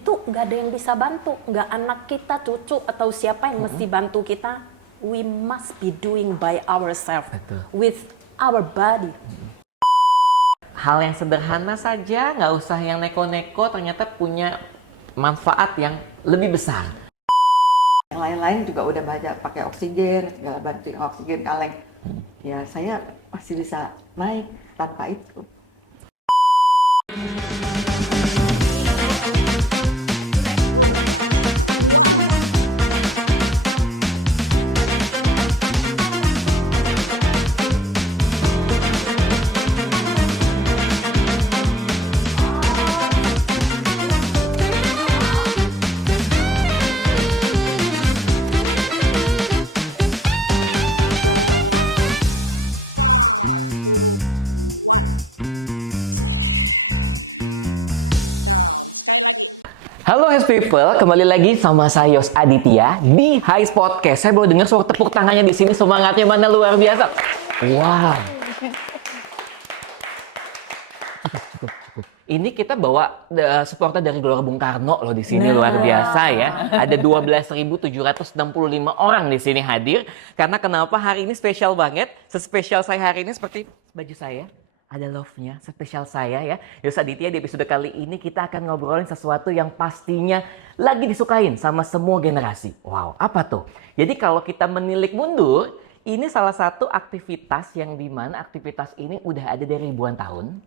itu nggak ada yang bisa bantu, nggak anak kita, cucu atau siapa yang mesti bantu kita. We must be doing by ourselves with our body. Hal yang sederhana saja, nggak usah yang neko-neko, ternyata punya manfaat yang lebih besar. Yang lain-lain juga udah banyak pakai oksigen, segala bantu oksigen kaleng. Ya saya masih bisa naik tanpa itu. Halo Highs People, kembali lagi sama saya Yos Aditya di Highs Podcast. Saya baru dengar suara tepuk tangannya di sini, semangatnya mana luar biasa. Wow. Ini kita bawa supporter dari Gelora Bung Karno loh di sini, luar biasa ya. Ada 12.765 orang di sini hadir. Karena kenapa hari ini spesial banget? Sespesial saya hari ini seperti baju saya. Ada love-nya, spesial saya ya. Yos Aditya, di episode kali ini kita akan ngobrolin sesuatu yang pastinya lagi disukain sama semua generasi. Wow, apa tuh? Jadi kalau kita menilik mundur, ini salah satu aktivitas yang dimana aktivitas ini udah ada dari ribuan tahun,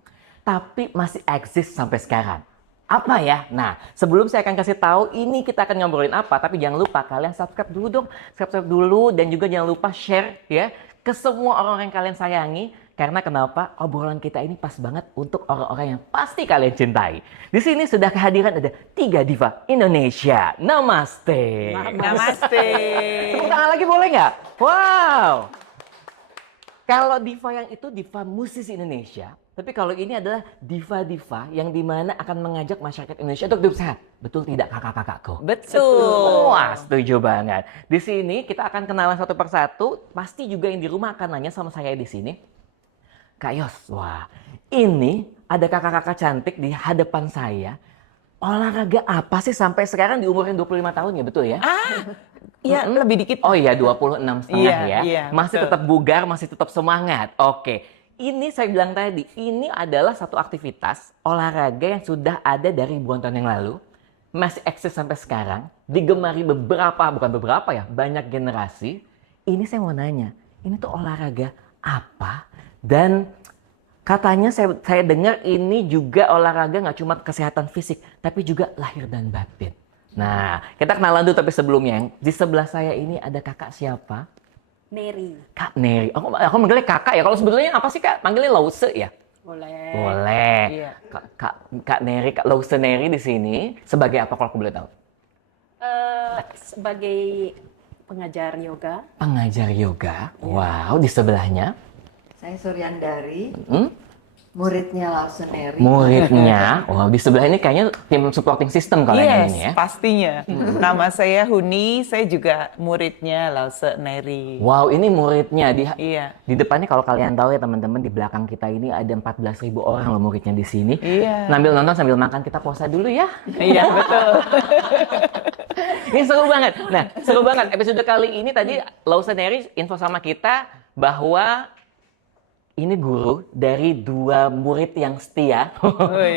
tapi masih eksis sampai sekarang. Apa ya? Nah, sebelum saya akan kasih tahu ini kita akan ngobrolin apa, tapi jangan lupa kalian subscribe dulu dong. Subscribe dulu dan juga jangan lupa share ya ke semua orang yang kalian sayangi. Karena kenapa? Obrolan kita ini pas banget untuk orang-orang yang pasti kalian cintai. Di sini sudah kehadiran ada 3 diva Indonesia. Namaste. Namaste. Tepuk tangan lagi boleh nggak? Wow. Kalau diva yang itu diva musisi Indonesia. Tapi kalau ini adalah diva-diva yang dimana akan mengajak masyarakat Indonesia untuk hidup sehat. Betul tidak kakak-kakakku? Betul. Wah, setuju banget. Di sini kita akan kenalan satu persatu. Pasti juga yang di rumah akan nanya sama saya di sini. Kak Yos, wah ini ada kakak-kakak cantik di hadapan saya. Olahraga apa sih sampai sekarang di umurin 25 tahun ya, betul ya? Iya, lebih dikit. Oh iya, 26 setengah ya. Iya, Masih betul. tetap bugar, masih tetap semangat. Oke, ini saya bilang tadi, ini adalah satu aktivitas olahraga yang sudah ada dari ribuan tahun yang lalu. Masih eksis sampai sekarang. Digemari banyak generasi. Ini saya mau nanya, ini tuh olahraga apa? Dan katanya saya dengar ini juga olahraga nggak cuma kesehatan fisik, tapi juga lahir dan batin. Nah, kita kenalan dulu tapi sebelumnya, di sebelah saya ini ada kakak siapa? Neri. Kak Neri. Aku manggilnya kakak ya. Kalau sebetulnya apa sih Kak? Manggilnya Lause ya? Boleh. Boleh. Iya. Kak Neri, Kak Lause Neri di sini sebagai apa kalau aku boleh tahu? Sebagai pengajar yoga. Pengajar yoga. Wow, di sebelahnya Saya Suryandari, muridnya Lawson Eri. muridnya. Wow, di sebelah ini kayaknya tim supporting system kalau yang ini ya. Pastinya. Nama saya Huni, saya juga muridnya Lause Neri. Wow, ini muridnya Iya. di depannya kalau kalian tahu ya teman-teman, di belakang kita ini ada 14.000 orang loh muridnya di sini. Iya. Sambil nonton sambil makan, kita puasa dulu ya. Iya, betul. Ini seru banget. Nah, seru banget. Episode kali ini tadi Lause Neri info sama kita bahwa ini guru dari 2 murid yang setia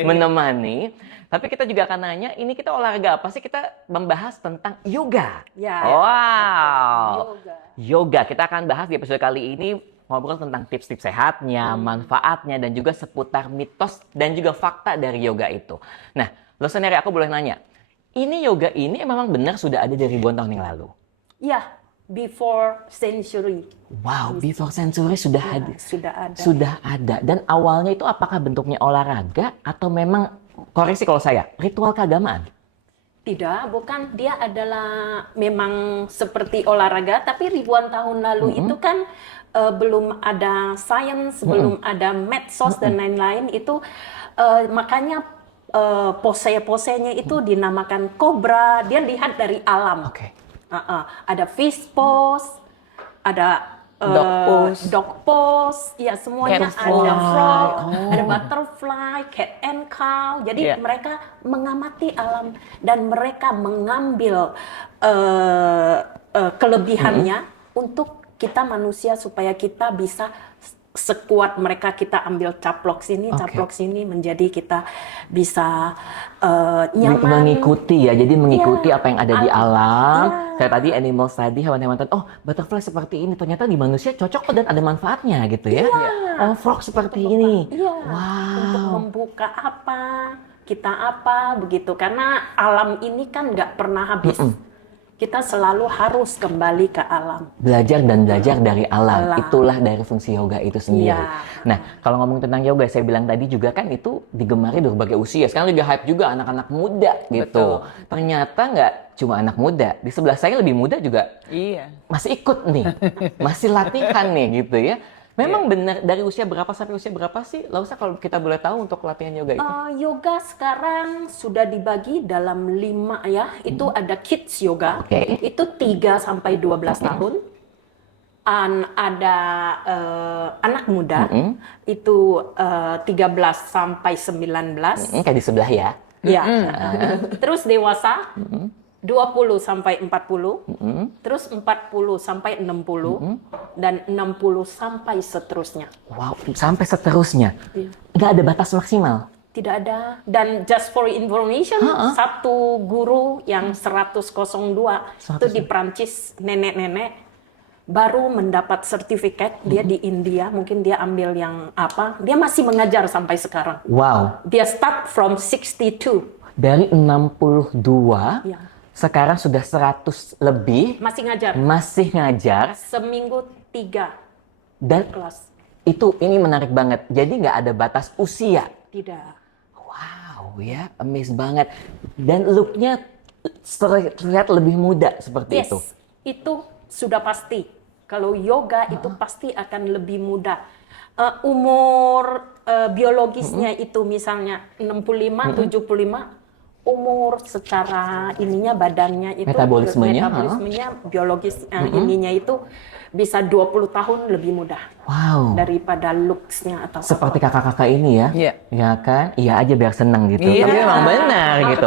menemani. Tapi kita juga akan nanya, ini kita olahraga apa sih? Kita membahas tentang yoga. Ya. Wow. Yoga. Yoga. Kita akan bahas di episode kali ini ngobrol tentang tips-tips sehatnya, manfaatnya, dan juga seputar mitos dan juga fakta dari yoga itu. Nah, Lause Neri, aku boleh nanya, ini yoga ini memang benar sudah ada dari ribuan tahun yang lalu? Ya, before century. Wow, before century sudah Ya, ada. sudah ada. Sudah ada. Dan awalnya itu apakah bentuknya olahraga atau memang, koreksi kalau saya, ritual keagamaan? Tidak, bukan. Dia adalah memang seperti olahraga, tapi ribuan tahun lalu itu kan belum ada sains, belum ada medsos dan lain-lain. Itu makanya pose-posenya itu dinamakan kobra. Dia lihat dari alam. Oke. Ada fish pose, ada Dog pose. dog pose, ya semuanya Cat ada fly. frog, Oh. ada butterfly, cat and cow. Jadi Iya. mereka mengamati alam dan mereka mengambil kelebihannya untuk kita manusia supaya kita bisa sekuat mereka, kita ambil caplok sini, Oke. caplok sini, menjadi kita bisa nyaman. Mengikuti ya, jadi mengikuti Iya. apa yang ada di alam. Iya. Kayak tadi animals tadi, hewan-hewan tadi, oh butterfly seperti ini, ternyata di manusia cocok kok dan ada manfaatnya gitu ya. Oh frog seperti ini. Iya, untuk Wow. membuka apa, kita apa, begitu. Karena alam ini kan nggak pernah habis. Kita selalu harus kembali ke alam. Belajar dan belajar dari alam. Alam. Itulah dari fungsi yoga itu sendiri. Iya. Nah, kalau ngomong tentang yoga, saya bilang tadi juga kan itu digemari di berbagai usia. Sekarang juga hype juga anak-anak muda gitu. Betul. Ternyata nggak cuma anak muda. Di sebelah saya lebih muda juga Iya. masih ikut nih. Masih latihan nih gitu ya. Memang benar dari usia berapa sampai usia berapa sih? Lausa kalau kita boleh tahu untuk latihan yoga itu? Yoga sekarang sudah dibagi dalam 5 ya. Itu ada kids yoga. Oke. Itu 3 sampai 12 tahun. Ada anak muda. Itu 13 sampai 19. Kayak di sebelah ya. Ya. Terus dewasa 20 sampai 40. Terus 40 sampai 60 dan 60 sampai seterusnya. Wow, sampai seterusnya. Iya. Nggak ada batas maksimal. Tidak ada. Dan just for information, satu guru yang 102 itu di Prancis, nenek-nenek baru mendapat sertifikat. Dia di India, mungkin dia ambil yang apa. Dia masih mengajar sampai sekarang. Wow, Dia start from 62. dari 62 Ya. sekarang sudah 100 lebih Masih ngajar. masih ngajar Seminggu 3 dan kelas. ini menarik banget. Jadi nggak ada batas usia. Tidak. Wow ya, amazed banget. Dan looknya terlihat lebih muda seperti Yes, itu. itu sudah pasti. Kalau yoga itu pasti akan lebih mudah. Umur biologisnya itu misalnya 65, 75, umur secara ininya badannya itu Metabolismenya, biologis ininya itu bisa 20 tahun lebih mudah Wow. daripada looks-nya atau Seperti apa. kakak-kakak ini ya. Iya. Ya kan? Iya aja biar senang gitu. Iya. Tapi memang benar gitu.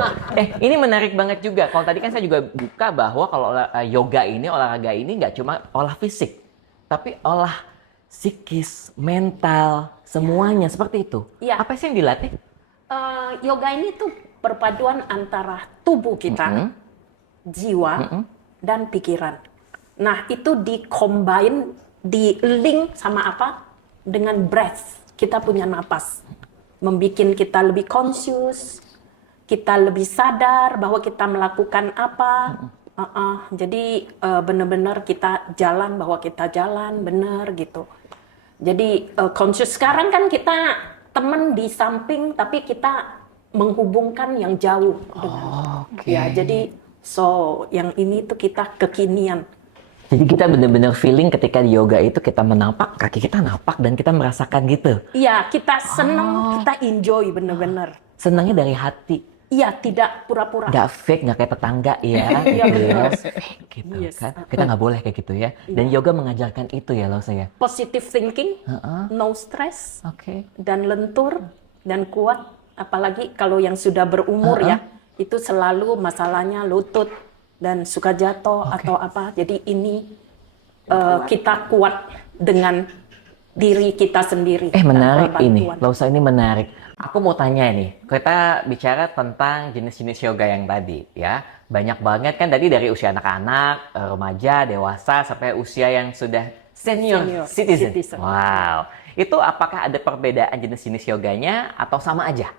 Ini menarik banget juga. Kalau tadi kan saya juga buka bahwa kalau yoga ini, olahraga ini nggak cuma olah fisik. Tapi olah psikis, mental, semuanya seperti itu. Iya. Apa sih yang dilatih? Yoga ini tuh perpaduan antara tubuh kita, jiwa, dan pikiran. Nah, itu di-combine, di-link sama apa? Dengan breath. Kita punya napas. Membikin kita lebih conscious, kita lebih sadar bahwa kita melakukan apa. Jadi benar-benar kita jalan bahwa kita jalan, benar gitu. Jadi conscious sekarang kan kita teman di samping, tapi kita menghubungkan yang jauh dengan. Oke. Ya, jadi yang ini tuh kita kekinian. Jadi kita benar-benar feeling ketika di yoga itu kita menapak, kaki kita napak dan kita merasakan gitu. Iya, kita seneng, kita enjoy bener-bener. Senangnya dari hati. Iya, tidak pura-pura. Nggak fake, nggak kayak tetangga ya. Iya, gitu ya. benar. Fake gitu Yes. kan. Kita nggak boleh kayak gitu ya. Dan yoga mengajarkan itu ya loh saya. Positive thinking, no stress, Oke. dan lentur, dan kuat. Apalagi kalau yang sudah berumur ya, itu selalu masalahnya lutut dan suka jatuh atau apa. Jadi ini kita kuat dengan diri kita sendiri. Menarik tanpa ini. bantuan. Lausa ini menarik. Aku mau tanya nih, kita bicara tentang jenis-jenis yoga yang tadi ya. Banyak banget kan tadi dari usia anak-anak, remaja, dewasa, sampai usia yang sudah senior citizen. Wow. Itu apakah ada perbedaan jenis-jenis yoganya atau sama aja?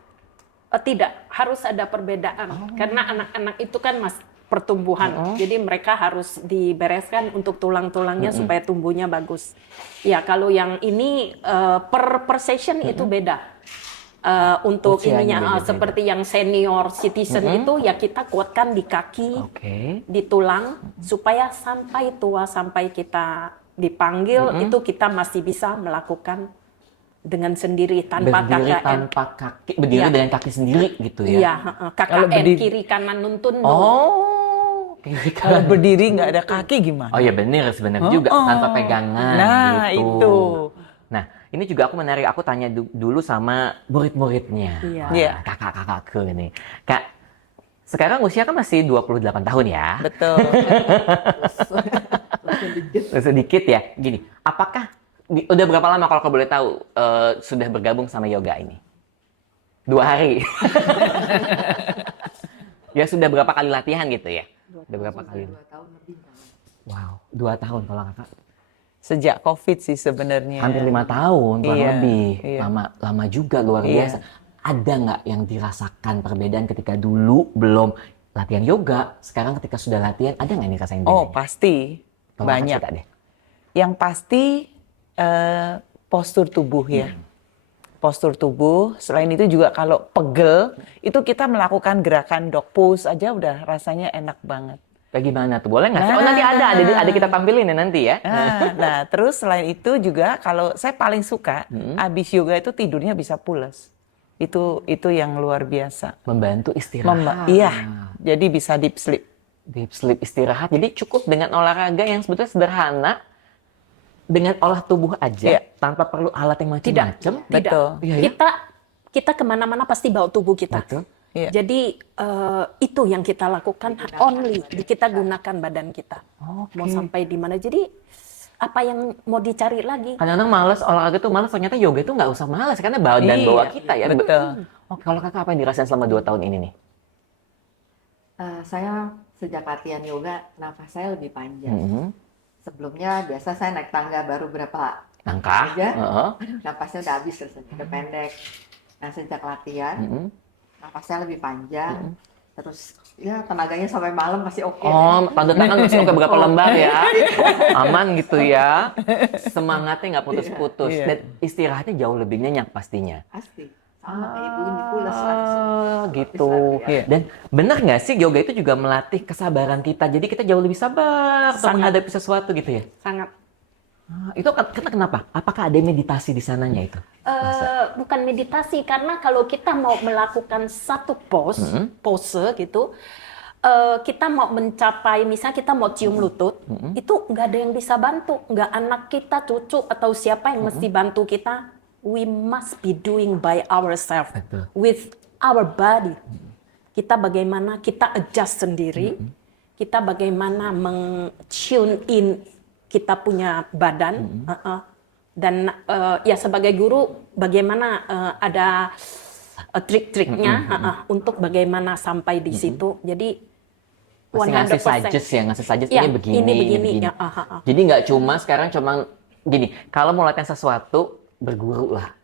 Tidak, harus ada perbedaan. Karena anak-anak itu kan pertumbuhan. Jadi mereka harus dibereskan untuk tulang-tulangnya supaya tumbuhnya bagus. Ya, kalau yang ini per session itu beda. Untuk Usianya ininya beda-beda. seperti yang senior citizen itu ya kita kuatkan di kaki, Oke. di tulang supaya sampai tua, sampai kita dipanggil itu kita masih bisa melakukan dengan sendiri tanpa Berdiri KKN. tanpa kaki, berdiri Iya. dengan kaki sendiri gitu ya. Iya, Kalau KKN berdiri- kiri kanan nuntun. Oh, Kalau berdiri nggak ada kaki gimana? Oh ya bener sebenarnya juga tanpa pegangan Nah, gitu. itu. Nah, ini juga aku menarik, aku tanya dulu sama murid-muridnya. Iya. Wah, Iya. kakak-kakakku ini. Kak, sekarang usia kan masih 28 tahun ya. Betul. Sedikit ya. Gini, apakah udah berapa lama kalau kau boleh tahu sudah bergabung sama yoga ini? 2 hari. Ya sudah berapa kali latihan gitu ya? Udah berapa kali? 2 tahun lebih. Wow, 2 tahun kalau kakak. Sejak COVID sih sebenarnya. Hampir 5 tahun, kurang Iya, lebih. iya. Lama juga, luar Iya. biasa. Ada nggak yang dirasakan perbedaan ketika dulu belum latihan yoga, sekarang ketika sudah latihan, ada nggak yang dirasain bedanya? Oh, pasti. Kalau kakak Banyak. cerita deh. Yang pasti postur tubuh ya. Postur tubuh. Selain itu juga kalau pegel, itu kita melakukan gerakan dog pose aja udah rasanya enak banget. Kayak gimana tuh? Boleh nggak sih? Oh nanti ada kita tampilin ya nanti ya. Nah, terus selain itu juga kalau saya paling suka abis yoga itu tidurnya bisa pules. Itu yang luar biasa. Membantu istirahat. Iya, jadi bisa deep sleep. Deep sleep istirahat. Jadi cukup dengan olahraga yang sebetulnya sederhana, dengan olah tubuh aja, Iya. tanpa perlu alat yang macam-macam. Tidak. Betul. Iya, ya? Kita kemana-mana pasti bawa tubuh kita. Betul. Iya. Jadi itu yang kita lakukan, only kita gunakan badan kita. Oke. Mau sampai di mana? Jadi apa yang mau dicari lagi? Kadang-kadang malas olahraga tuh malas, ternyata yoga itu nggak usah malas karena badan Iya, bawa kita ya. betul. Oke, kalau kakak apa yang dirasain selama 2 tahun ini nih? Saya sejak latihan yoga, nafas saya lebih panjang. Mhm. Sebelumnya biasa saya naik tangga baru berapa Langkah. aja, Heeh. napasnya udah habis terus udah pendek. Nah sejak latihan, Mhm. napasnya lebih panjang. Terus ya tenaganya sampai malam masih oke. Oh, tanda tangan masih oke berapa lembar ya? Aman gitu ya. Semangatnya nggak putus-putus. Iya. Dan istirahatnya jauh lebih nyenyak pastinya. Pasti. Sama kayak ibu ini pulas langsung. Gitu. Habis latihan. Iya. Dan benar nggak sih yoga itu juga melatih kesabaran kita. Jadi kita jauh lebih sabar untuk Sangat. menghadapi sesuatu gitu ya. Sangat. Itu kenapa? Apakah ada meditasi di sananya itu? Bukan meditasi, karena kalau kita mau melakukan satu pose gitu, kita mau mencapai, misalnya kita mau cium lutut, itu nggak ada yang bisa bantu, nggak anak kita, cucu atau siapa yang mesti bantu kita. We must be doing by ourselves, Betul. with our body. Kita bagaimana kita adjust sendiri, kita bagaimana tune in kita punya badan. Dan ya sebagai guru bagaimana ada trik-triknya untuk bagaimana sampai di situ. Jadi Pasti ngasih 100%. suggest ya, ngasih suggest Ya, ini begini, ini begini. begini. Ya, Jadi nggak cuma sekarang cuma gini, kalau mau latihan sesuatu, berguru lah.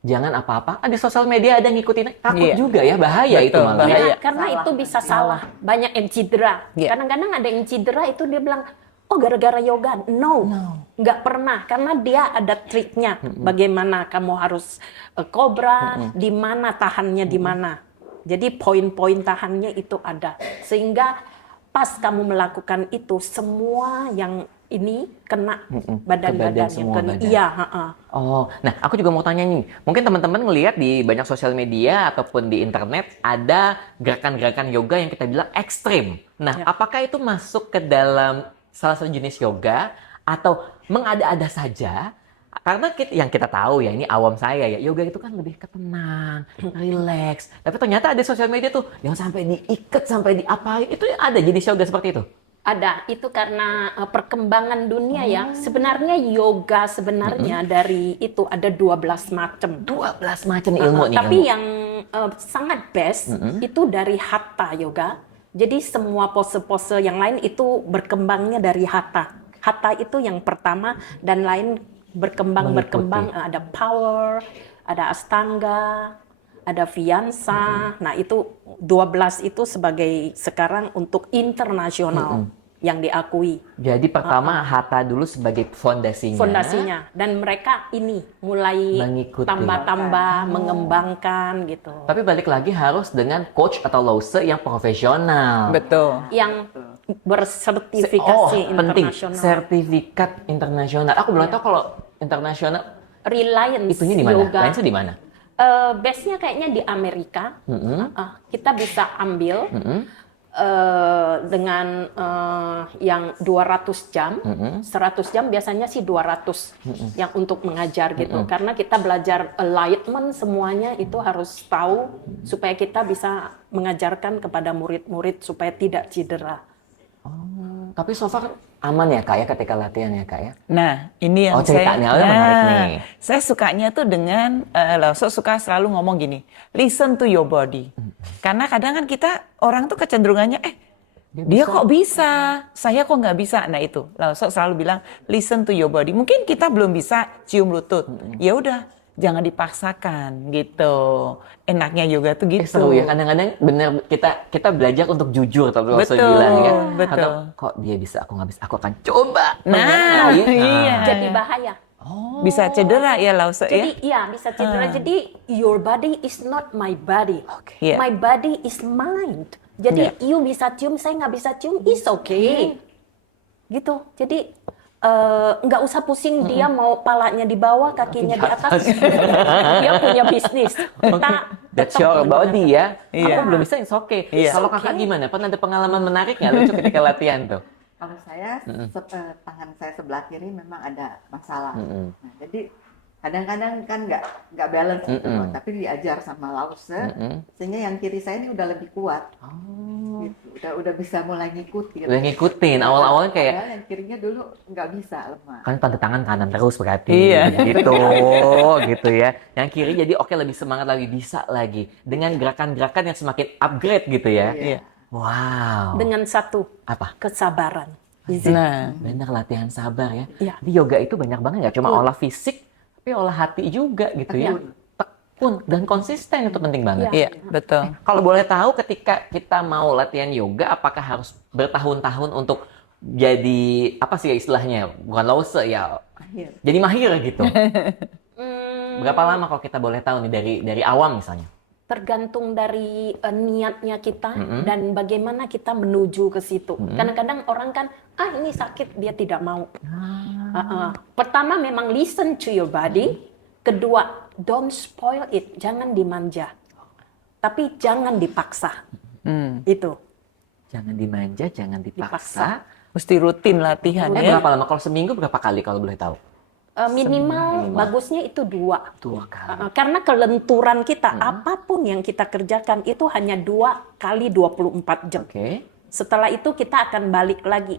Jangan apa-apa, di sosial media ada yang ngikutin, takut Iya. juga ya, bahaya itu Betul, malah. bahaya. Karena Salah. itu bisa salah. Banyak yang cedera. Iya. Kadang-kadang ada yang cedera itu dia bilang, oh gara-gara yoga. No, nggak pernah. Karena dia ada triknya. Bagaimana kamu harus kobra, di mana tahannya di mana. Jadi poin-poin tahannya itu ada. Sehingga pas kamu melakukan itu, semua yang ini kena badan-badan yang semua kena. badan. Iya, Oh, nah aku juga mau tanya nih, mungkin teman-teman ngelihat di banyak sosial media ataupun di internet ada gerakan-gerakan yoga yang kita bilang ekstrim. Nah, apakah itu masuk ke dalam salah satu jenis yoga atau mengada-ada saja? Karena yang kita tahu ya, ini awam saya ya, yoga itu kan lebih ke tenang, relax. Tapi ternyata ada sosial media tuh yang sampai diikat, sampai diapain. Itu ada jenis yoga seperti itu? Ada, itu karena perkembangan dunia ya. Sebenarnya yoga sebenarnya dari itu ada 12 macam. 12 macam ilmu nih. Tapi ilmu. yang sangat best itu dari hatha yoga. Jadi semua pose-pose yang lain itu berkembangnya dari hatha. Hatha itu yang pertama dan lain berkembang. Ada power, ada astanga, ada viansa. Nah, itu 12 itu sebagai sekarang untuk internasional yang diakui Jadi pertama hatha dulu sebagai fondasinya. fondasinya, dan mereka ini mulai Mengikuti. tambah-tambah mengembangkan gitu. Tapi balik lagi harus dengan coach atau lose yang profesional. Betul. Yang bersertifikasi penting. internasional. Sertifikat internasional. Aku belum tahu kalau internasional Reliance itunya di mana? Yoga. Lainnya di mana? Base-nya kayaknya di Amerika. Kita bisa ambil. dengan yang 200 jam, 100 jam biasanya sih 200 yang untuk mengajar gitu. Karena kita belajar alignment semuanya itu harus tahu supaya kita bisa mengajarkan kepada murid-murid supaya tidak cedera. Tapi so far aman ya Kak ya ketika latihan ya Kak ya? Nah, ini yang ceritanya menarik nih. Saya sukanya tuh dengan Lao Tzu suka selalu ngomong gini, listen to your body. Karena kadang kan kita orang tuh kecenderungannya, dia kok bisa, saya kok nggak bisa. Nah itu, Lao Tzu selalu bilang, listen to your body. Mungkin kita belum bisa cium lutut, ya udah, jangan dipaksakan gitu. Enaknya yoga tuh gitu. Seru ya, kadang-kadang bener kita belajar untuk jujur, tapi Lao Tzu Betul, bilang ya. betul. Atau kok dia bisa, aku nggak bisa, aku akan coba. Nah, iya. Jadi bahaya. Bisa cedera ya Lao Tzu ya. Jadi iya bisa cedera. Jadi your body is not my body. Iya. My body is mind. Jadi you bisa cium, saya nggak bisa cium, is okay. Gitu. Jadi nggak usah pusing dia mau palanya di bawah, kakinya di atas. Dia punya bisnis. Kita That's tetap your body ya. Iya. Aku belum bisa, it's okay. Iya. Kalau Kakak gimana? Pernah ada pengalaman menarik nggak lucu ketika latihan tuh? Kalau saya, tangan saya sebelah kiri memang ada masalah. Nah, jadi kadang-kadang kan nggak balance gitu loh, tapi diajar sama Lao Tzu, sehingga yang kiri saya ini udah lebih kuat. Gitu. Udah bisa mulai ngikutin. Udah ngikutin, awal-awalnya kayak Padahal yang kirinya dulu nggak bisa, lemah. kan pada tangan kanan terus berarti. Iya. Gitu, gitu ya. Yang kiri jadi oke lebih semangat lagi, bisa lagi. Dengan gerakan-gerakan yang semakin upgrade gitu ya. Iya. Wow. dengan satu Apa? kesabaran. Izin. Nah, Benar latihan sabar ya. Iya. Di yoga itu banyak banget nggak cuma olah fisik, tapi olah hati juga gitu ya. Tekun dan konsisten itu penting banget. Iya. iya, betul. Kalau boleh tahu ketika kita mau latihan yoga, apakah harus bertahun-tahun untuk jadi apa sih ya istilahnya? Bukan Lao Tzu ya. Mahir. Jadi mahir gitu. Hmm, Berapa lama kalau kita boleh tahu nih dari awam misalnya? tergantung dari niatnya kita dan bagaimana kita menuju ke situ. Kadang-kadang orang kan, ini sakit, dia tidak mau. Pertama memang listen to your body. Kedua, don't spoil it, jangan dimanja. Tapi jangan dipaksa. Itu. Jangan dimanja, jangan dipaksa. Mesti rutin latihan ya. Berapa lama? Kalau seminggu berapa kali kalau boleh tahu? Minimal bagusnya itu 2. 2 kali. Karena kelenturan kita, apapun yang kita kerjakan itu hanya 2 kali 24 jam. Oke. Setelah itu kita akan balik lagi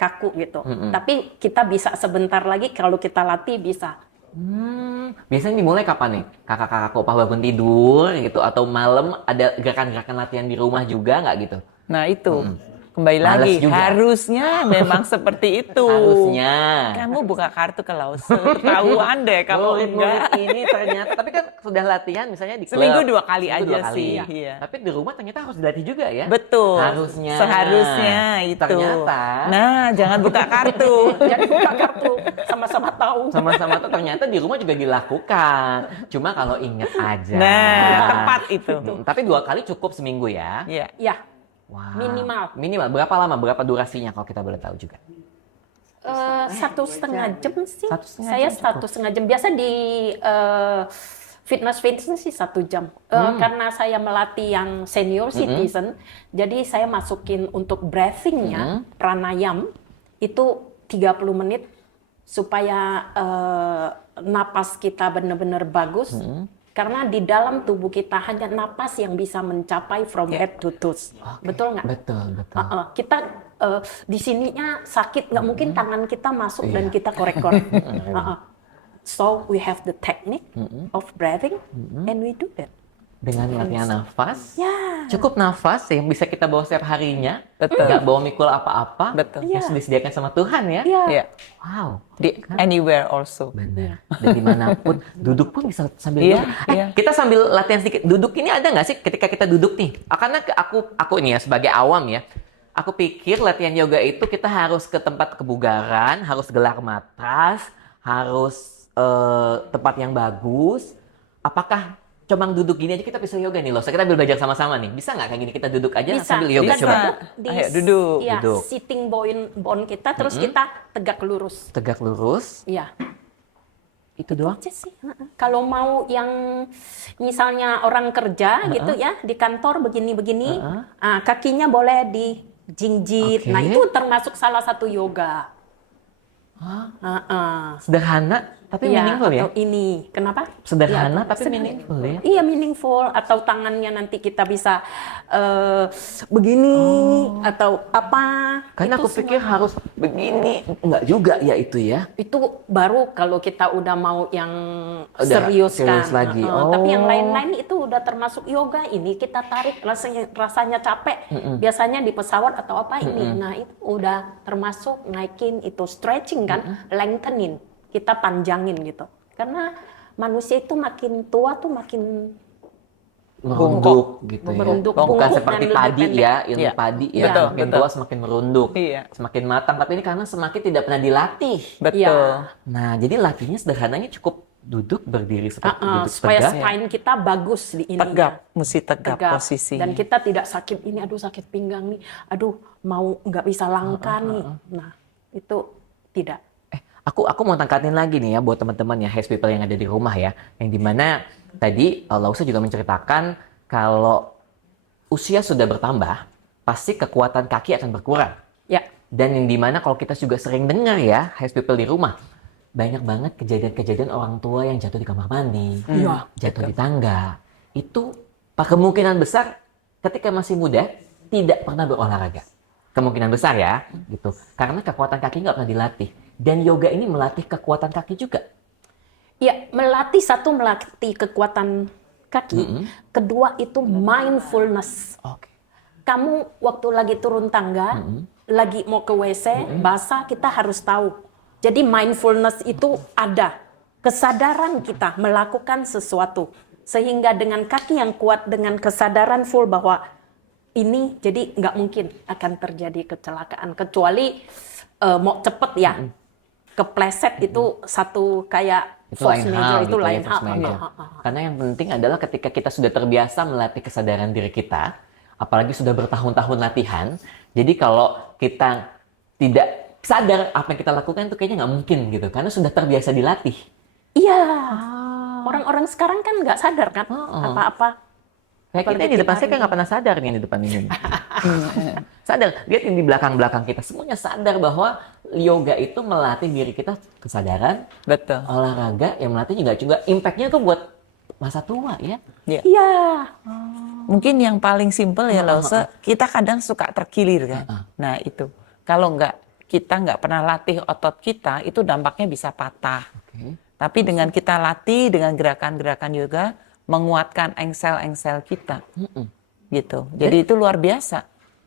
kaku gitu. Tapi kita bisa sebentar lagi kalau kita latih bisa. Biasanya dimulai kapan nih? Kakak-kakak kopah bangun tidur gitu atau malam ada gerakan-gerakan latihan di rumah juga nggak gitu? Nah itu, kembali Males lagi, juga. harusnya memang seperti itu. Harusnya. Kamu buka kartu ke Lao Tzu, ketahuan deh kalau Murid-murid enggak. ini ternyata, tapi kan sudah latihan misalnya di klub. Seminggu 2 kali Seminggu aja 2 kali. sih, iya. Tapi di rumah ternyata harus dilatih juga ya? Betul. Harusnya. Seharusnya itu. Ternyata. Nah, jangan buka kartu. Jadi buka kartu, sama-sama tahu. Sama-sama tuh ternyata di rumah juga dilakukan. Cuma kalau inget aja. Nah, tepat itu. Tapi 2 kali cukup seminggu ya? Iya. Ya, Wow. Minimal. Minimal. Berapa lama? Berapa durasinya kalau kita boleh tahu juga? 1,5 jam sih. 1,5 Saya jam cukup. 1,5 jam. Biasa di fitness sih 1 jam. Karena saya melatih yang senior citizen, jadi saya masukin untuk breathing-nya, pranayam, itu 30 menit supaya napas kita benar-benar bagus. Karena di dalam tubuh kita hanya napas yang bisa mencapai from head to toes. Betul nggak? Betul, betul. Kita di sininya sakit, nggak mungkin tangan kita masuk dan kita korek-korek. So we have the technique of breathing and we do that. Dengan latihan nafas, Ya. cukup nafas yang bisa kita bawa setiap harinya, Betul. nggak bawa mikul apa-apa, Betul. yang sudah disediakan sama Tuhan ya. Ya. Iya. Wow, Di anywhere also. benar. Dan dimanapun, duduk pun bisa sambil Iya, duduk. iya. Kita sambil latihan sedikit. Duduk ini ada nggak sih ketika kita duduk nih? Karena aku ini ya sebagai awam ya, aku pikir latihan yoga itu kita harus ke tempat kebugaran, harus gelar matras, harus tempat yang bagus. Apakah cuma duduk gini aja kita bisa yoga nih loh? Kita ambil belajar sama-sama nih. Bisa nggak kayak gini kita duduk aja Bisa. sambil yoga Bisa. coba? Ayo, duduk. Ya, Duduk. sitting bone kita, terus kita tegak lurus. Tegak lurus. Ya. Itu doang? Aja sih. Kalau mau yang misalnya orang kerja gitu ya di kantor begini-begini, kakinya boleh dijinjit. Oke. Nah itu termasuk salah satu yoga. Sederhana tapi Iya, meaningful ya? atau ini, kenapa? Sederhana Iya, tapi meaningful ya? Iya meaningful, atau tangannya nanti kita bisa begini atau apa. Karena Itu aku pikir semua. harus begini. Enggak juga ya itu ya? Itu baru kalau kita udah mau yang Udah serius serius kan. lagi. Tapi yang Oh. lain-lain itu udah termasuk yoga. Ini kita tarik rasanya capek. Biasanya di pesawat atau apa ini. Nah itu udah termasuk naikin itu stretching kan, lengthening. Kita panjangin gitu. Karena manusia itu makin tua tuh makin Merunduk gitu ya. Merunduk, Bukan bungkuk seperti dan lebih padi pendek. ya, ilmu Iya. padi ya. Betul, Semakin betul. tua semakin merunduk. Iya. Semakin matang. Tapi ini karena semakin tidak pernah dilatih. Betul. Iya. Nah, jadi latihnya sederhananya cukup duduk berdiri seperti duduk supaya tegak. spine kita bagus di ininya. Tegap, mesti tegap posisi. Dan kita tidak sakit ini, aduh sakit pinggang nih, aduh mau nggak bisa langkah nih. Nah itu tidak. Aku mau tangkatin lagi nih ya buat teman-teman ya, Has People yang ada di rumah ya. Yang dimana tadi Lausa juga menceritakan kalau usia sudah bertambah, pasti kekuatan kaki akan berkurang. Ya, Dan yang dimana kalau kita juga sering dengar ya, Has People di rumah, banyak banget kejadian-kejadian orang tua yang jatuh di kamar mandi, Iya, jatuh di tangga. Itu kemungkinan besar ketika masih muda tidak pernah berolahraga. Kemungkinan besar ya, gitu. Karena kekuatan kaki nggak pernah dilatih. Dan yoga ini melatih kekuatan kaki juga. ya melatih satu melatih kekuatan kaki, kedua itu mindfulness. Oke. Kamu waktu lagi turun tangga, lagi mau ke WC, basah, kita harus tahu. Jadi mindfulness itu ada. Kesadaran kita melakukan sesuatu. Sehingga dengan kaki yang kuat, dengan kesadaran full bahwa ini jadi nggak mungkin akan terjadi kecelakaan. Kecuali mau cepet ya. Kepleset itu satu kayak Itu force lain major, hal itu gitu lain ya, force hal. major. Karena yang penting adalah ketika kita sudah terbiasa melatih kesadaran diri kita, apalagi sudah bertahun-tahun latihan, jadi kalau kita tidak sadar apa yang kita lakukan itu kayaknya nggak mungkin gitu, karena sudah terbiasa dilatih. Iya. Orang-orang sekarang kan nggak sadar kan apa-apa. Kayak kita Apalagi di depan kita saya kayak nggak pernah sadar nih di depan ini. Sadar, lihat yang di belakang-belakang kita, semuanya sadar bahwa yoga itu melatih diri kita kesadaran, Betul. olahraga yang melatih juga impact-nya tuh buat masa tua ya. Iya. Iya. Mungkin yang paling simpel ya Lause, kita kadang suka terkilir kan. Nah itu, kalau kita nggak pernah latih otot kita, itu dampaknya bisa patah. Oke. Tapi dengan kita latih dengan gerakan-gerakan yoga, menguatkan engsel-engsel kita, gitu. Jadi itu luar biasa.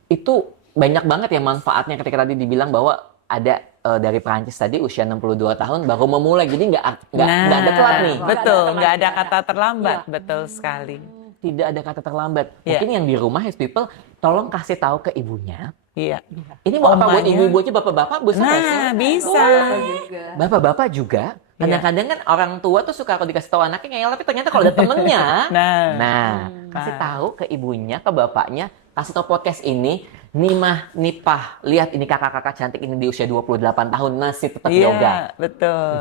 Itu banyak banget ya manfaatnya ketika tadi dibilang bahwa ada dari Perancis tadi usia 62 tahun baru memulai, jadi nggak ada telat nih. Betul, Nggak nggak ada ada telat. kata terlambat, Iya. betul sekali. Tidak ada kata terlambat. Iya. Mungkin yang di rumah Has People, tolong kasih tahu ke ibunya. Iya. Ini mau apa buat Omanya. ibu-ibu aja, bapak-bapak bisa nggak sih? Nah, bisa. juga. Bapak-bapak juga. Kadang-kadang kan orang tua tuh suka kalau dikasih tahu anaknya ngeyel, tapi ternyata kalau ada temennya, kasih tahu ke ibunya, ke bapaknya, kasih tahu podcast ini, nih mah, nih pah, lihat ini kakak-kakak cantik ini di usia 28 tahun masih tetap Iya, yoga. betul.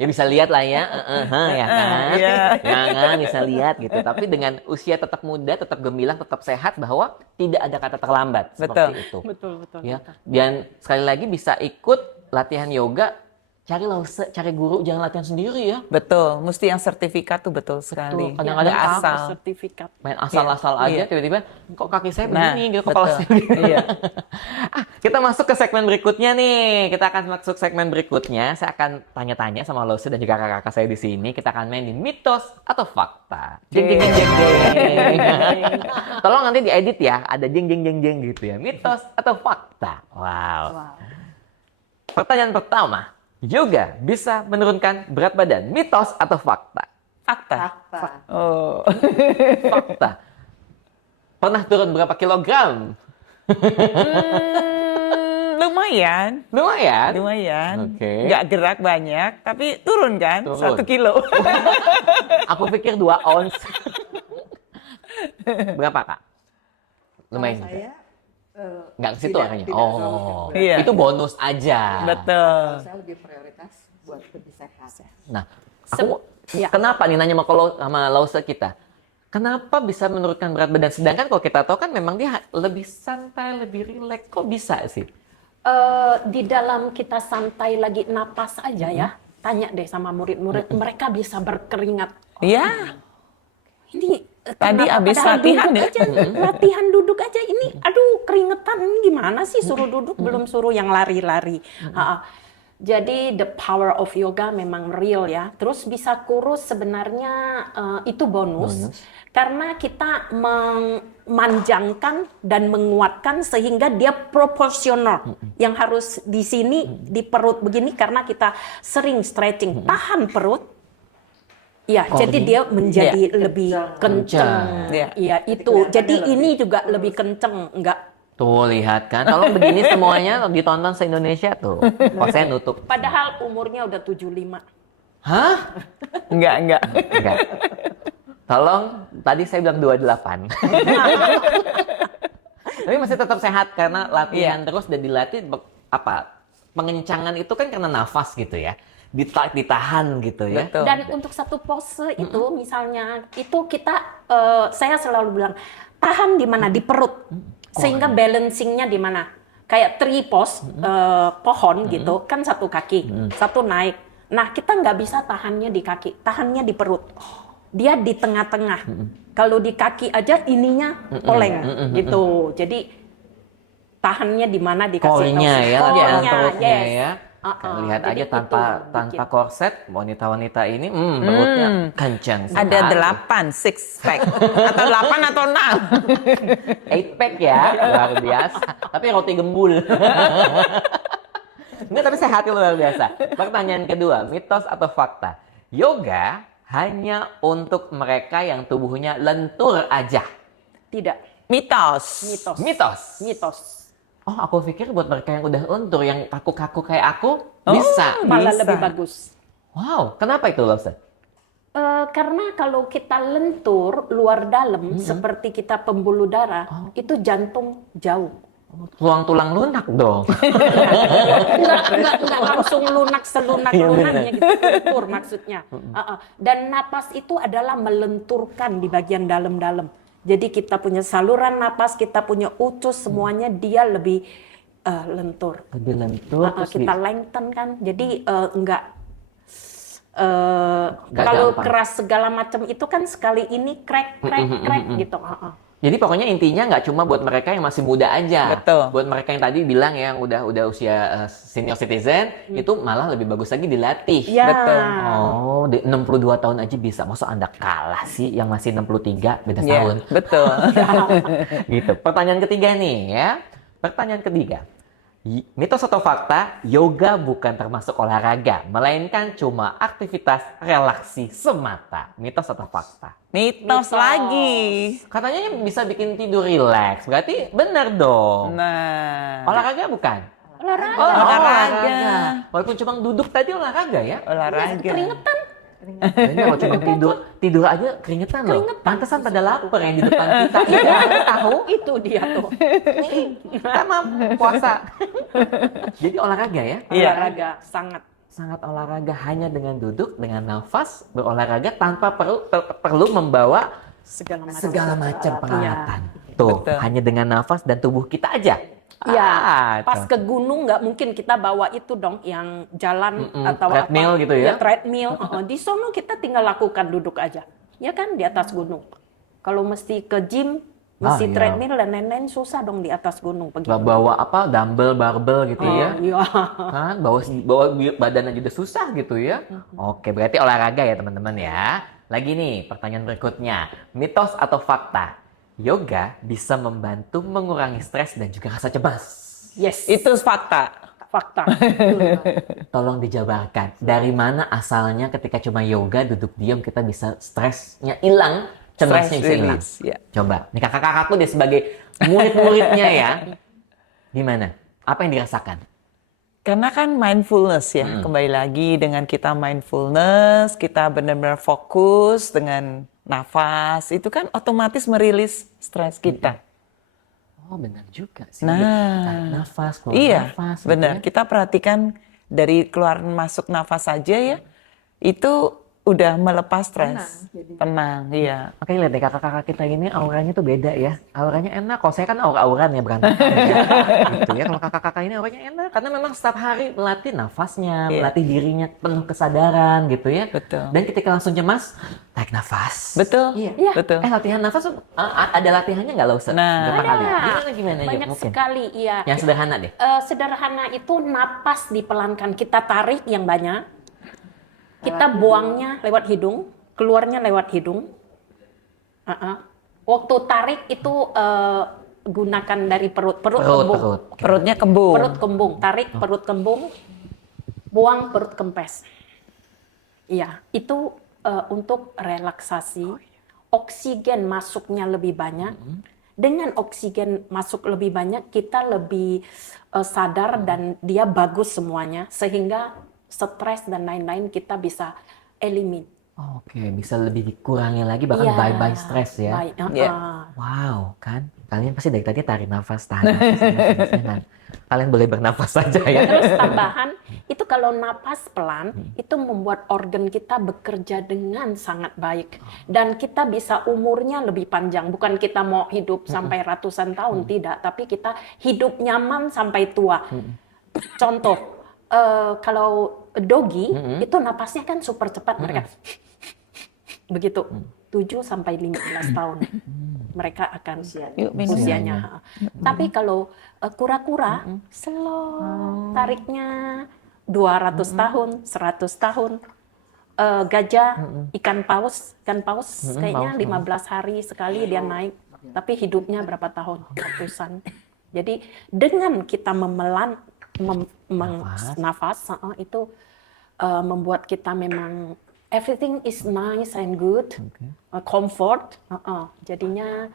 Ya bisa lihat lah ya, ya kan? Iya. Ya kan, bisa lihat gitu. Tapi dengan usia tetap muda, tetap gemilang, tetap sehat, bahwa tidak ada kata terlambat seperti Betul. itu. Betul. Ya, dan sekali lagi bisa ikut latihan yoga, cari guru, jangan latihan sendiri ya. Betul, mesti yang sertifikat tuh betul sekali. Betul, kadang-kadang Nggak takut asal. Sertifikat. Main asal-asal aja, Iya. tiba-tiba kok kaki saya Nah, begini, gitu, kepala betul. saya begini. Iya. Kita masuk ke segmen berikutnya nih. Kita akan masuk segmen berikutnya. Saya akan tanya-tanya sama Lose dan juga kakak-kakak saya di sini. Kita akan mainin mitos atau fakta. Jeng jeng jeng jeng jeng. Tolong nanti diedit ya. Ada jeng jeng jeng jeng gitu ya. Mitos atau fakta. Wow. Pertanyaan pertama. Yoga bisa menurunkan berat badan. Mitos atau fakta? Fakta. Fakta. Oh. Fakta. Pernah turun berapa kilogram? Lumayan. Lumayan. Oke. Nggak gerak banyak, tapi turun kan? Turun. 1 kilo. Aku pikir 2 ons. Berapa, Kak? Lumayan Kalau juga. saya Nggak ke situ tidak angkanya? terlalu Oh, berat. Iya. itu bonus aja. Betul. Saya lebih prioritas buat lebih sehat. Nah, aku Ya. kenapa nih nanya sama Lause kita? Kenapa bisa menurunkan berat badan? Sedangkan kalau kita tahu kan memang dia lebih santai, lebih rileks. Kok bisa sih? Di dalam kita santai lagi napas aja ya, tanya deh sama murid-murid, mereka bisa berkeringat. Iya. Ini Tadi kenapa? abis Padahal latihan duduk ya? aja, latihan duduk aja ini, aduh keringetan ini gimana sih suruh duduk belum suruh yang lari-lari. Jadi the power of yoga memang real ya. Terus bisa kurus sebenarnya itu bonus. Karena kita memanjangkan dan menguatkan sehingga dia proporsional. Yang harus di sini di perut begini karena kita sering stretching, tahan perut. Ya, jadi dia menjadi lebih kenceng. Iya. Iya, itu. Jadi ini juga lebih kenceng, enggak. Tuh, lihat kan. Kalau begini semuanya ditonton se-Indonesia tuh. Kok saya nutup. Padahal umurnya udah 75. Hah? Enggak. Enggak. Tolong, tadi saya bilang 28. Tapi masih tetap sehat karena latihan terus dan dilatih pengencangan itu kan karena nafas gitu ya. Ditahan gitu ya. Betul. Dan untuk satu pose itu misalnya itu kita saya selalu bilang tahan di mana di perut sehingga balancingnya di mana kayak tree pose pohon gitu kan satu kaki satu naik. Nah kita nggak bisa tahannya di kaki, tahannya di perut. Dia di tengah-tengah. Kalau di kaki aja ininya oleng gitu. Jadi tahannya di mana dikasih Core-nya tahu. ya, Core-nya, latihan perutnya yes. ya. Lihat Jadi aja tanpa itu korset, wanita-wanita ini perutnya kencang sekali. Ada 8 six pack atau 8 atau 6. 8 pack ya, luar biasa. Tapi roti gembul. Enggak, tapi sehatnya luar biasa. Pertanyaan kedua, mitos atau fakta? Yoga hanya untuk mereka yang tubuhnya lentur aja. Tidak. Mitos. Mitos. Oh, aku pikir buat mereka yang udah lentur, yang kaku-kaku kayak aku, bisa. Malah Bisa. lebih bagus. Wow, kenapa itu, Lobster? Karena kalau kita lentur luar dalam seperti kita pembuluh darah, itu jantung jauh. Tulang-tulang lunak dong. Enggak langsung selunak-lunaknya gitu, lentur maksudnya. Dan napas itu adalah melenturkan di bagian dalam-dalam. Jadi kita punya saluran napas, kita punya usus, semuanya dia lebih lentur. Lebih lentur. terus Kita lengthen kan, jadi enggak Nggak kalau gampang. keras segala macam itu kan sekali ini crack gitu. Jadi pokoknya intinya nggak cuma buat mereka yang masih muda aja. Betul. Buat mereka yang tadi bilang yang udah usia senior citizen, itu malah lebih bagus lagi dilatih. Ya. Betul. Oh, di 62 tahun aja bisa. Masa Anda kalah sih yang masih 63 beda Ya, tahun. betul. Gitu. Pertanyaan ketiga nih ya. Pertanyaan ketiga. Mitos atau fakta, yoga bukan termasuk olahraga, melainkan cuma aktivitas relaksi semata. Mitos atau fakta? Mitos lagi. Katanya bisa bikin tidur rileks. Berarti benar dong. Nah, Olahraga bukan? Olahraga. Oh, Olahraga. Walaupun cuma duduk tadi olahraga ya. olahraga. Keringetan. Ini kalau cuma tidur aja keringetan loh. Pantesan pada lapar yang di depan kita. Iya, tahu? Itu dia tuh. Kita mah puasa. Jadi olahraga ya? Iya. Olahraga sangat. Sangat olahraga hanya dengan duduk, dengan nafas, berolahraga tanpa perlu membawa segala macam peralatan. Tuh, Betul. hanya dengan nafas dan tubuh kita aja. Ya, pas tuh. ke gunung nggak mungkin kita bawa itu dong yang jalan atau treadmill apa. gitu ya? Treadmill. Di sono kita tinggal lakukan duduk aja. Ya kan di atas gunung. Kalau mesti ke gym, mesti iya. treadmill dan lain-lain susah dong di atas gunung Nggak pergi. bawa apa, dumbbell, barbel gitu ya. Iya. Kan, bawa badan aja udah susah gitu ya. Oke, berarti olahraga ya teman-teman ya. Lagi nih, pertanyaan berikutnya. Mitos atau fakta? Yoga bisa membantu mengurangi stres dan juga rasa cemas. Yes. Itu fakta. fakta. Tolong dijabarkan, dari mana asalnya ketika cuma yoga duduk diam kita bisa stresnya hilang, cemasnya bisa hilang. Release, ya. Coba, nih kakak-kakakku deh sebagai murid-muridnya ya. Gimana? Apa yang dirasakan? Karena kan mindfulness ya, kembali lagi dengan kita mindfulness, kita benar-benar fokus dengan nafas, itu kan otomatis merilis stres kita. Oh benar juga sih. Nah, Tarik nafas, keluar iya, nafas. gitu benar. ya. Kita perhatikan dari keluar masuk nafas saja ya, itu udah melepas stres. Tenang, iya. Makanya lihat deh kakak-kakak kita ini auranya tuh beda ya. Auranya enak. Kalau saya kan aura-auran ya berantakan ya. Gitu ya. Kalau kakak-kakak ini auranya enak. Karena memang setiap hari melatih nafasnya, melatih dirinya penuh kesadaran gitu ya. Betul. Dan ketika langsung cemas, tarik nafas. Betul, Iya. betul. Latihan nafas tuh ada latihannya nggak lo? Nah. Berapa kali? Ada. Gimana yuk? Banyak Mungkin. sekali, iya. Yang sederhana deh. Sederhana itu napas dipelankan. Kita tarik yang banyak, kita buangnya lewat hidung, keluarnya lewat hidung. Waktu tarik itu gunakan dari perut kembung. Perutnya kembung. Perut kembung, tarik perut kembung, buang perut kempes. Iya, itu untuk relaksasi. Oksigen masuknya lebih banyak. Dengan oksigen masuk lebih banyak, kita lebih sadar dan dia bagus semuanya, sehingga stres dan lain-lain kita bisa eliminate. Oke, bisa lebih dikurangi lagi bahkan bye-bye stres ya. Wow, kan? Kalian pasti dari tadi tarik nafas, tahan nafas, jangan. Kalian boleh bernafas saja ya. Terus tambahan, itu kalau napas pelan, itu membuat organ kita bekerja dengan sangat baik. Dan kita bisa umurnya lebih panjang. Bukan kita mau hidup sampai ratusan tahun, tidak. Tapi kita hidup nyaman sampai tua. Contoh, kalau dogi, itu napasnya kan super cepat. Mereka begitu. 7 sampai 15 tahun mereka akan usianya. Tapi kalau kura-kura slow tariknya 200 tahun, 100 tahun. Gajah, ikan paus kayaknya 15 hari sekali dia naik. Tapi hidupnya berapa tahun? Ratusan. Jadi dengan kita nafas itu membuat kita memang everything is nice and good, comfort, jadinya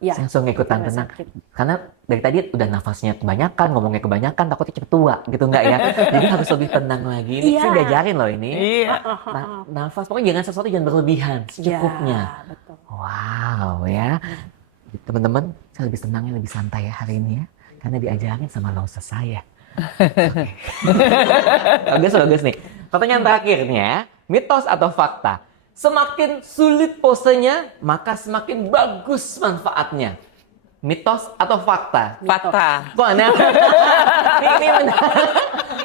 ya. Langsung ikutan tenang. Karena dari tadi udah nafasnya kebanyakan, ngomongnya kebanyakan, takutnya cepet tua gitu enggak ya? Jadi harus lebih tenang lagi. Ini saya diajarin loh ini. Nafas, pokoknya jangan sesuatu jangan berlebihan, secukupnya. Ya, betul. Wow ya. Teman-teman, saya lebih tenangnya, lebih santai ya hari ini ya. Karena diajarin sama Lausa saya. Bagus nih. Pertanyaan terakhirnya, mitos atau fakta? Semakin sulit posenya, maka semakin bagus manfaatnya. Mitos atau fakta? Fakta. Kok aneh? Ini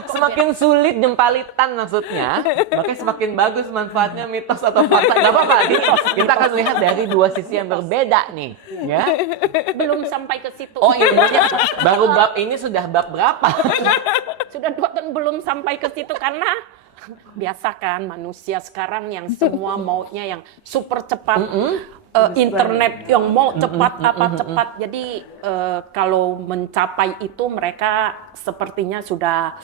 semakin sulit jempalitan maksudnya, makanya semakin bagus manfaatnya, mitos atau fakta. Gak apa-apa, kita akan lihat dari dua sisi yang berbeda nih. Ya. Belum sampai ke situ. Oh iya, baru bab ini sudah bab berapa? Sudah 2 tahun belum sampai ke situ karena biasa kan manusia sekarang yang semua maunya yang super cepat. Internet yang mau cepat cepat. Jadi kalau mencapai itu mereka sepertinya sudah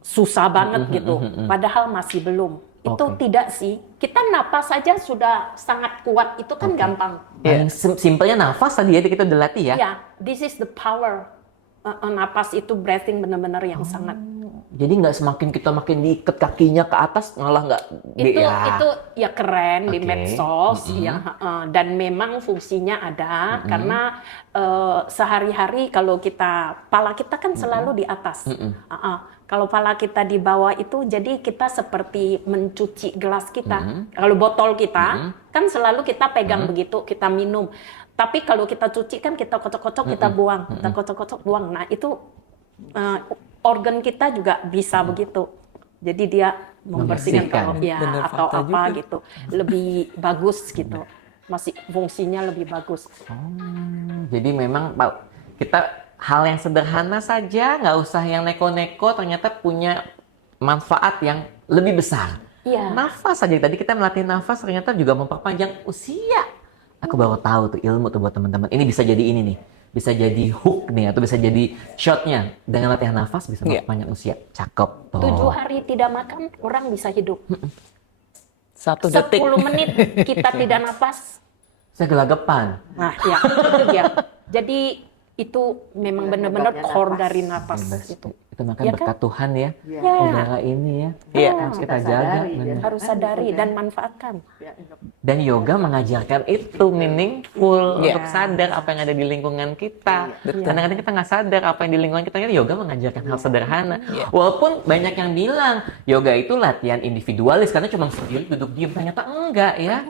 susah banget gitu. Padahal masih belum. Itu tidak sih. Kita napas saja sudah sangat kuat. Itu kan gampang. Yang simpelnya nafas tadi ya kita udah latih ya. Ya, this is the power. Napas itu breathing benar-benar yang sangat. Jadi nggak semakin kita makin diikat kakinya ke atas malah nggak. Itu ya keren di medsos ya, dan memang fungsinya ada karena sehari-hari kalau pala kita kan selalu di atas. Kalau pala kita di bawah itu jadi kita seperti mencuci gelas kita. Kalau botol kita kan selalu kita pegang begitu, kita minum. Tapi kalau kita cuci kan kita kocok-kocok, kita buang, kita kocok-kocok buang. Nah itu organ kita juga bisa begitu. Jadi dia membersihkan atau apa juga. Gitu, lebih bagus gitu. Masih fungsinya lebih bagus. Jadi memang kita hal yang sederhana saja, nggak usah yang neko-neko, ternyata punya manfaat yang lebih besar. Iya. Nafas saja tadi kita melatih nafas ternyata juga memperpanjang usia. Aku baru tahu tuh ilmu tuh buat teman-teman. Ini bisa jadi ini nih. Bisa jadi hook nih atau bisa jadi shotnya. Dengan latihan nafas bisa memperpanjang usia. Cakep. 7 hari tidak makan, orang bisa hidup. 1 detik. 10 menit kita tidak nafas. Saya gelagapan. Nah ya, itu dia. Jadi itu memang Dengan benar-benar hebatnya core nafas. dari nafas Bebas. itu. Itu makanya Ya kan? berkat Tuhan ya. Iya. Ya. Udara ini ya. Iya. Harus kita Kita jaga. sadari, benar. ya. Harus Kan sadari gitu kan. dan manfaatkan. Ya, Dan yoga mengajarkan itu meaningful Iya. untuk sadar apa yang ada di lingkungan kita. Iya. Kadang-kadang kita nggak sadar apa yang di lingkungan kita. Yoga mengajarkan hal sederhana. Iya. Walaupun banyak yang bilang yoga itu latihan individualis karena cuma sendiri duduk diam. Ternyata enggak ya.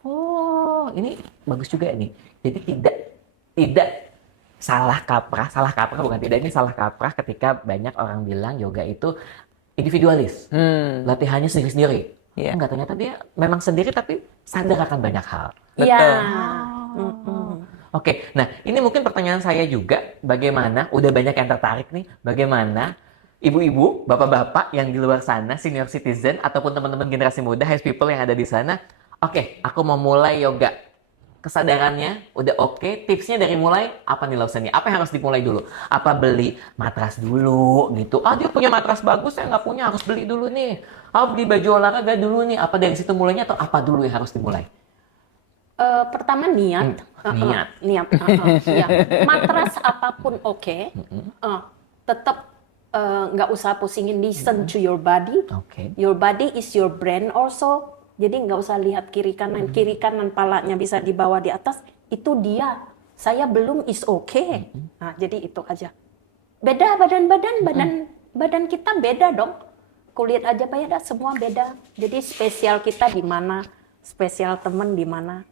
Oh, ini bagus juga nih. Jadi tidak salah kaprah bukan tidak, ini salah kaprah ketika banyak orang bilang yoga itu individualis. Latihannya sendiri-sendiri. Iya. Enggak, ternyata dia memang sendiri tapi sadar akan banyak hal. Iya. Betul. Oke, nah ini mungkin pertanyaan saya juga, bagaimana, udah banyak yang tertarik nih, bagaimana ibu-ibu, bapak-bapak yang di luar sana, senior citizen, ataupun teman-teman generasi muda, high people yang ada di sana, oke, aku mau mulai yoga. Kesadarannya udah oke, tipsnya dari mulai apa nih Lausani? Apa yang harus dimulai dulu? Apa beli matras dulu gitu? Ah dia punya matras bagus, saya nggak punya, harus beli dulu nih. Ah beli baju olahraga dulu nih. Apa dari situ mulainya atau apa dulu yang harus dimulai? Pertama niat. Niat. Niat. Ya. Matras apapun oke. Tetap nggak usah pusingin, listen to your body. Oke. Your body is your brain also. Jadi nggak usah lihat kiri kanan palanya bisa di bawah di atas, itu dia. Saya belum is okay. Nah, jadi itu aja. Beda badan kita beda dong. Kulit aja beda, semua beda. Jadi spesial kita di mana, spesial teman di mana.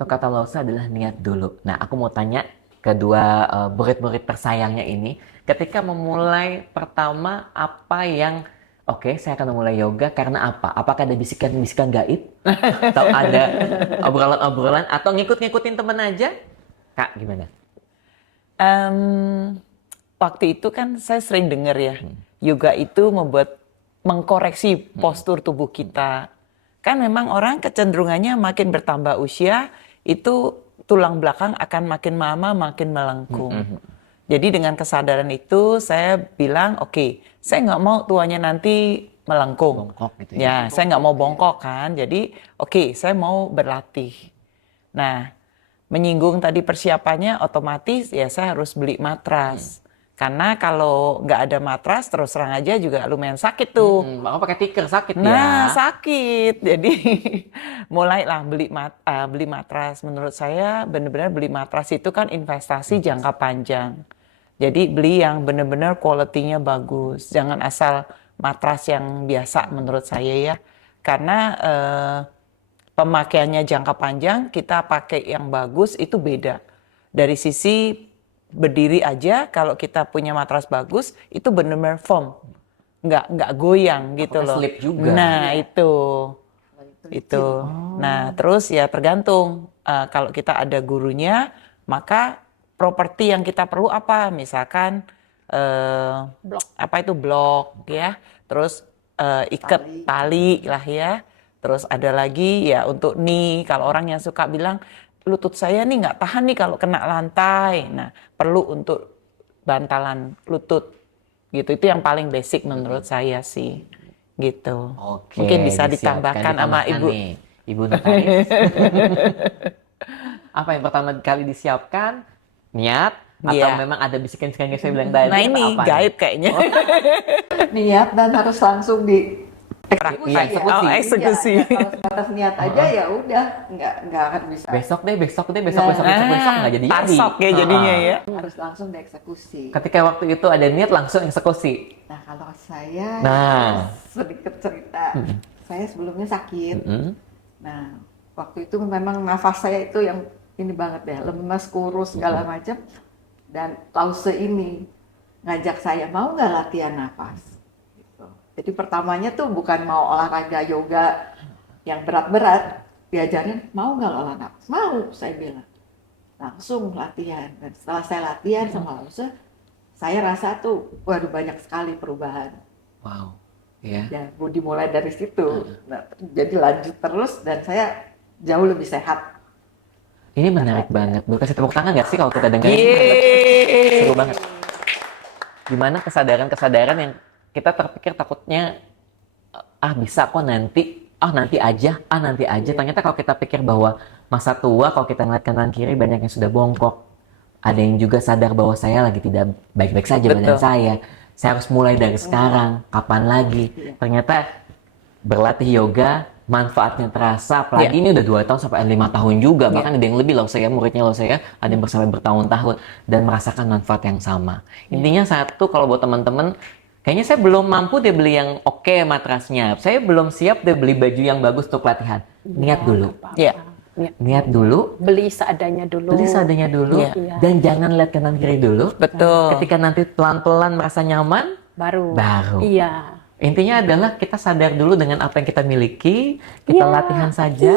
Tuh kata Lausa adalah niat dulu. Nah, aku mau tanya kedua murid-murid tersayangnya ini, ketika memulai pertama apa yang oke, saya akan memulai yoga karena apa? Apakah ada bisikan-bisikan gaib? Atau ada obrolan-obrolan? Atau ngikut-ngikutin temen aja? Kak, gimana? Waktu itu kan saya sering dengar ya, yoga itu mengkoreksi postur tubuh kita. Kan memang orang kecenderungannya makin bertambah usia, itu tulang belakang akan makin lama makin melengkung. Jadi dengan kesadaran itu saya bilang, oke, saya nggak mau tuanya nanti melengkung. Bongkok gitu ya. Saya nggak mau bongkok kan. Jadi oke, saya mau berlatih. Nah, menyinggung tadi persiapannya otomatis ya saya harus beli matras. Karena kalau nggak ada matras terus terang aja juga lumayan sakit tuh. Maka pakai tikar sakit ya. Nah, sakit. Jadi mulailah beli matras. Menurut saya benar-benar beli matras itu kan investasi jangka panjang. Jadi beli yang benar-benar quality-nya bagus. Jangan asal matras yang biasa menurut saya ya. Karena pemakaiannya jangka panjang, kita pakai yang bagus itu beda. Dari sisi berdiri aja, kalau kita punya matras bagus, itu benar-benar firm. Nggak goyang gitu Apakah loh. slip juga? Nah, itu. Nah, terus ya tergantung. Kalau kita ada gurunya, maka properti yang kita perlu apa? Misalkan blok ya. Terus ikat tali lah ya. Terus ada lagi ya untuk knee. Kalau orang yang suka bilang lutut saya nih nggak tahan nih kalau kena lantai. Nah, perlu untuk bantalan lutut. Gitu. Itu yang paling basic menurut saya sih. Gitu. Oke, Mungkin bisa disiapkan, ditambahkan sama Ibu. nih. Ibu Notaris. Apa yang pertama kali disiapkan? Niat? Atau Iya. memang ada bisikan-bisikan yang saya bilang tadi? Nah atau ini apa nih? gaib kayaknya. niat dan harus langsung di Eksekusi. ya. Oh, eksekusi. Iya, kalau sebatas niat aja ya udah nggak akan bisa. Besok deh, besok Nah. nggak jadi. Pasok ya jadinya ya. Harus langsung dieksekusi. Ketika waktu itu ada niat langsung eksekusi. Nah kalau saya Nah. sedikit cerita, saya sebelumnya sakit. Mm-mm. Nah waktu itu memang nafas saya itu yang ini banget deh, lemes, kurus segala macam. Dan Lause ini ngajak saya mau nggak latihan nafas. Gitu. Jadi pertamanya tuh bukan mau olahraga yoga yang berat-berat, diajarin mau nggak olah nafas? Mau, saya bilang. Langsung latihan. Dan setelah saya latihan sama Lause, saya rasa tuh, waduh banyak sekali perubahan. Wow. Ya. Ya, dimulai dari situ. Nah, jadi lanjut terus dan saya jauh lebih sehat. Ini menarik banget. Boleh kasih tepuk tangan nggak sih kalau kita dengar? Yeay. Seru banget. Gimana kesadaran-kesadaran yang kita terpikir takutnya bisa kok nanti, nanti aja. Ternyata kalau kita pikir bahwa masa tua, kalau kita ngeliat kanan kiri banyak yang sudah bongkok, Ada yang juga sadar bahwa saya lagi tidak baik-baik saja badan Betul. saya. Saya harus mulai dari sekarang. Kapan lagi? Ternyata berlatih yoga manfaatnya terasa. Apalagi ini udah 2 tahun sampai 5 tahun juga. Bahkan ada yang lebih loh saya, muridnya loh saya. Ada yang sampai bertahun-tahun dan merasakan manfaat yang sama. Intinya satu, kalau buat teman-teman, kayaknya saya belum mampu deh beli yang oke matrasnya. Saya belum siap deh beli baju yang bagus untuk latihan. Niat dulu. Iya. Niat dulu. Beli seadanya dulu. Beli seadanya dulu. Iya. Dan jangan lihat kanan kiri dulu. Betul. Ketika nanti pelan-pelan merasa nyaman, Baru. Iya. Intinya adalah kita sadar dulu dengan apa yang kita miliki, kita latihan saja,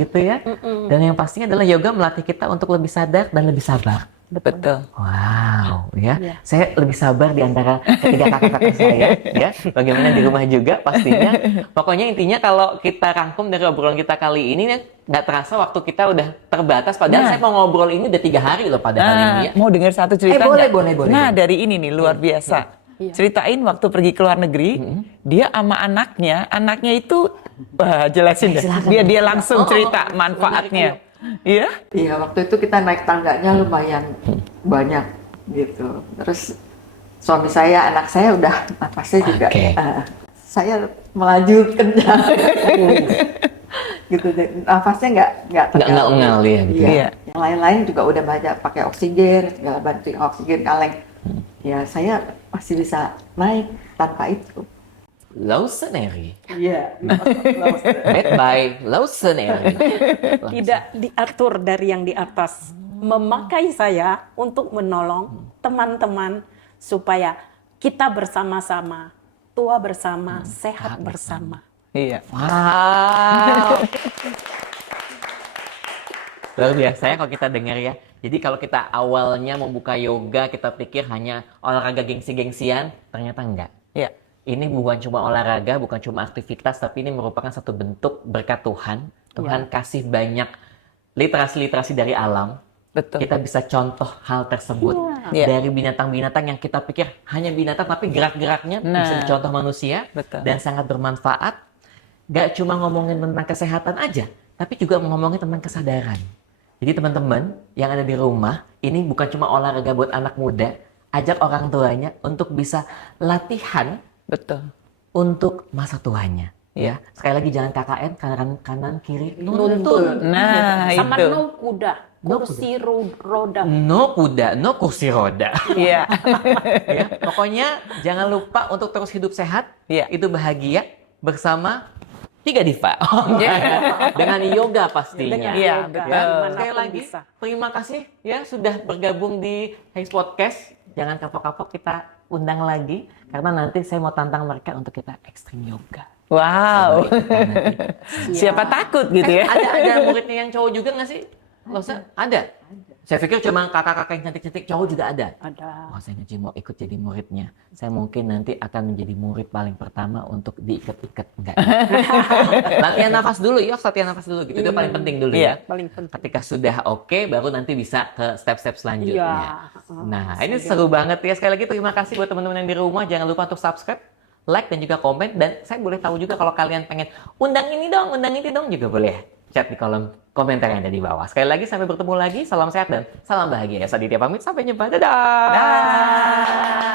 gitu ya. Dan yang pastinya adalah yoga melatih kita untuk lebih sadar dan lebih sabar. Betul. Wow, ya. Saya lebih sabar di antara ketiga kakak-kakak saya, ya. Bagaimana di rumah juga pastinya. Pokoknya intinya kalau kita rangkum dari obrolan kita kali ini, nggak terasa waktu kita udah terbatas. Padahal saya mau ngobrol ini udah 3 hari loh pada hari ini. Ya. Mau dengar satu cerita boleh, nggak? boleh. Nah, dari ini nih luar biasa. Ceritain waktu pergi ke luar negeri, dia sama anaknya itu jelasin deh. Silakan. Dia langsung cerita manfaatnya. Iya? Iya, waktu itu kita naik tangganya lumayan banyak gitu. Terus suami saya, anak saya udah napasnya juga. Oke. Saya melaju kencang. Gitu deh. Nafasnya nggak tegang. ngal ya. Gitu. Iya. Yang lain-lain juga udah banyak pakai oksigen, segala bantuin oksigen kaleng. Ya saya masih bisa naik tanpa itu. Lawsoneri. Iya. Made by Lawsoneri. Tidak diatur dari yang di atas. Memakai saya untuk menolong teman-teman supaya kita bersama-sama, tua bersama, sehat bersama. Iya. Wow. Luar biasa ya kalau kita dengar ya. Jadi kalau kita awalnya membuka yoga, kita pikir hanya olahraga gengsi-gengsian, ternyata enggak. Iya. Ini bukan cuma olahraga, bukan cuma aktivitas, tapi ini merupakan satu bentuk berkat Tuhan. Tuhan kasih banyak literasi-literasi dari alam. Betul. Kita bisa contoh hal tersebut Iya. dari binatang-binatang yang kita pikir hanya binatang, tapi gerak-geraknya bisa dicontoh manusia. Betul. Dan sangat bermanfaat. Gak cuma ngomongin tentang kesehatan aja, tapi juga ngomongin tentang kesadaran. Jadi teman-teman yang ada di rumah, ini bukan cuma olahraga buat anak muda, ajak orang tuanya untuk bisa latihan Betul. untuk masa tuanya. Ya, sekali lagi jangan KKN kanan kiri nuntun. Nah, Sama itu. no kuda, kursi roda. No kuda, no kursi roda. Iya. Ya, pokoknya jangan lupa untuk terus hidup sehat. Iya. Itu bahagia bersama 3 Diva. Dengan yoga pastinya. Dengan Iya, yoga, betul. dimanapun Sekali lagi, bisa. terima kasih ya sudah bergabung di Hayes Podcast. Jangan kapok-kapok, kita undang lagi karena nanti saya mau tantang mereka untuk kita ekstrim yoga. Wow. Iya. Siapa takut gitu ya? Ada muridnya yang cowok juga nggak sih? Losa? Ada. Saya pikir cuma kakak-kakak yang cantik-cantik, cowok juga ada. Ada. Oh, saya nanti mau ikut jadi muridnya. Saya mungkin nanti akan menjadi murid paling pertama untuk diikat-ikat. Enggak. Latihan nafas dulu, yuk. Latihan nafas dulu. Gitu. Itu paling penting dulu ya. Paling penting. Ketika sudah oke, baru nanti bisa ke step-step selanjutnya. Iya. Nah, ini seru banget ya. Sekali lagi terima kasih buat teman-teman yang di rumah. Jangan lupa untuk subscribe, like, dan juga komen. Dan saya boleh tahu juga kalau kalian pengen undang ini dong, undang ini dong, juga boleh chat di kolom komentar yang ada di bawah. Sekali lagi, sampai bertemu lagi. Salam sehat dan salam bahagia. Saya Aditya pamit. Sampai jumpa. Dadah! Dah.